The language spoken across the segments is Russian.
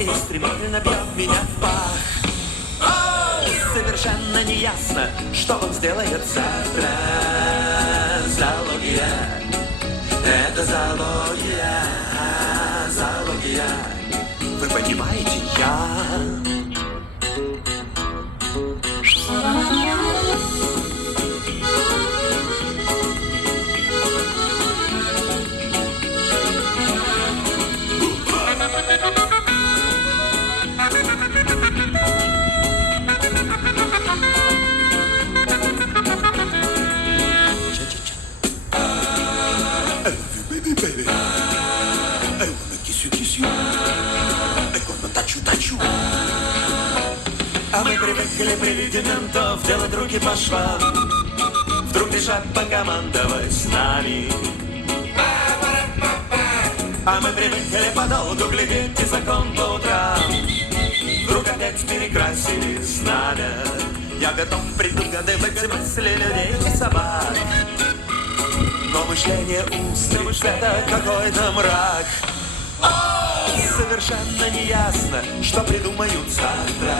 и стремительно бьет меня в пах. Совершенно не ясно, что он сделает завтра. Зоология, это зоология, зоология. Вы понимаете, я... А мы привыкли при виде ментов делать руки по швам. Вдруг решат покомандовать с нами. А мы привыкли подолгу глядеть и закон по утрам. Вдруг опять перекрасили знамя. Я готов предугадывать мысли людей и собак. Но мышление устриц — это какой-то мрак. Совершенно не ясно, что придумают завтра.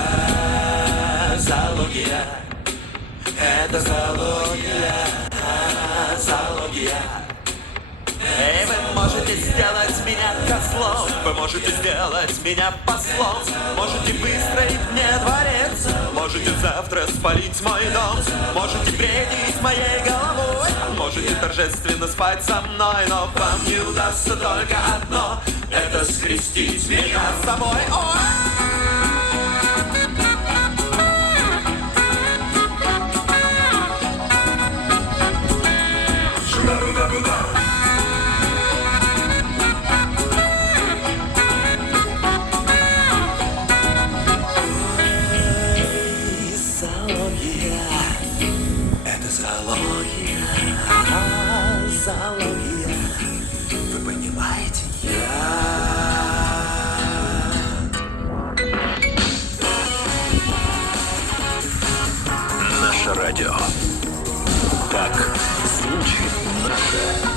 Зоология, это зоология, зоология. Эй, вы можете сделать меня козлом, вы можете сделать меня послом, можете выстроить мне дворец, можете завтра спалить мой дом, можете бредить моей головой, можете торжественно спать со мной, но вам не удастся только одно — это скрестить меня с собой. Зоология, зоология. Вы понимаете, Наше радио. Так звучит наше